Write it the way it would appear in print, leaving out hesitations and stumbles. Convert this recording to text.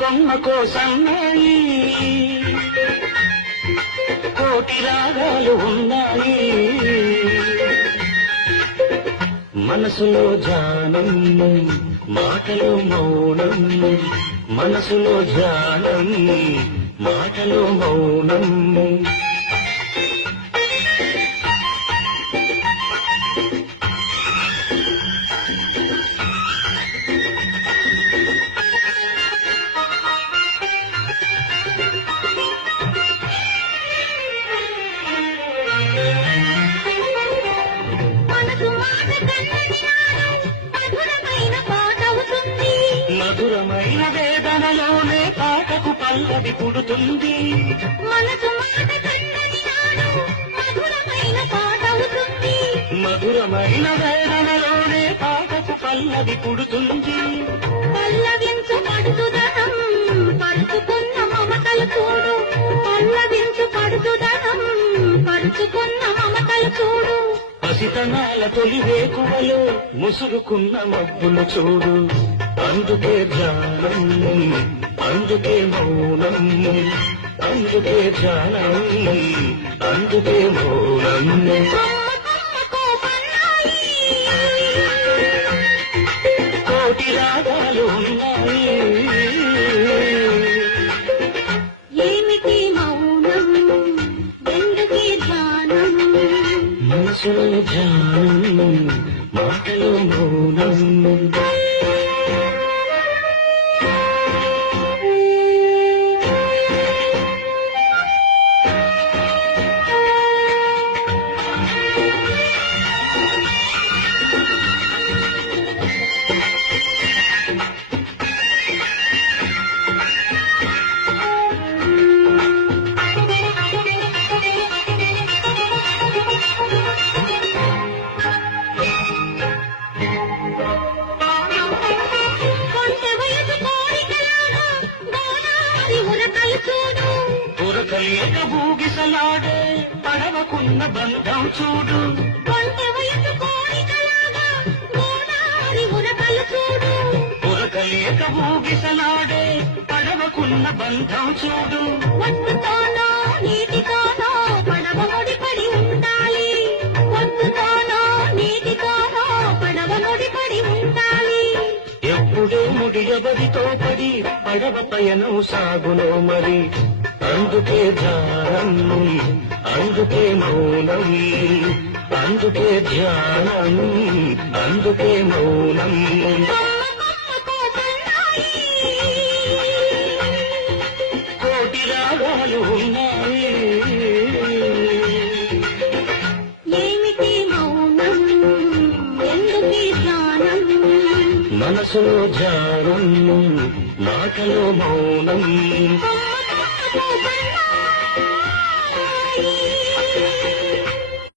కొమ్మ కోసన్నాయి కోటి రాగాలు ఉన్నాయి మనసులో ధ్యానం మాటలో మౌనం మనసులో ధ్యానం మాటలో మౌనం మధురమైన వేదనలోనే పాటకు పల్లవి పుడుతుంది మనసు మాట కన్నని నాడు మధురమైన పాటవుతుంది మధురమైన వేదనలోనే పాటకు పల్లవి పుడుతుంది పల్లవించు పడుతుదనం పరుచుకున్న మమతలు చూడు పల్లవించు పడుతుదనం పరుచుకున్న మమతలు చూడు పసితనాల తొలి వేకువలో ముసురుకున్న మబ్బులు చూడు అందుకే ధ్యానం అందుకే మౌనం అందుకే ధ్యానం అందుకే మౌనం కోటి రాగాలు ఉన్నాయి ఏమిటి మౌనం ఎందుకే ధ్యానం మనసులో ధ్యానం మాటలో మౌనం ఉరకలేక భూగిసలాడే పడవకున్న బంధం చూడు ఉరకలేక భూగిసలాడే పడవకున్న బంధం చూడు ఒడ్డుతోనో నీటితోనో పడవ ముడిపడి ఉండాలి ఒడ్డుతోనో నీటితోనో పడవ ముడిపడి ఉండాలి ఎప్పుడే ముడియబడితో పడి పడవ పయనం సాగులో మరి అందుకే ధ్యానం అందుకే మౌనం అందుకే ధ్యానం అందుకే మౌనం కోటి రాగాలు ఉన్నాయి ఏమిటి మౌనం ఎందుకే ధ్యానం మనసులో ధ్యానం మాటలో మౌనం Bye.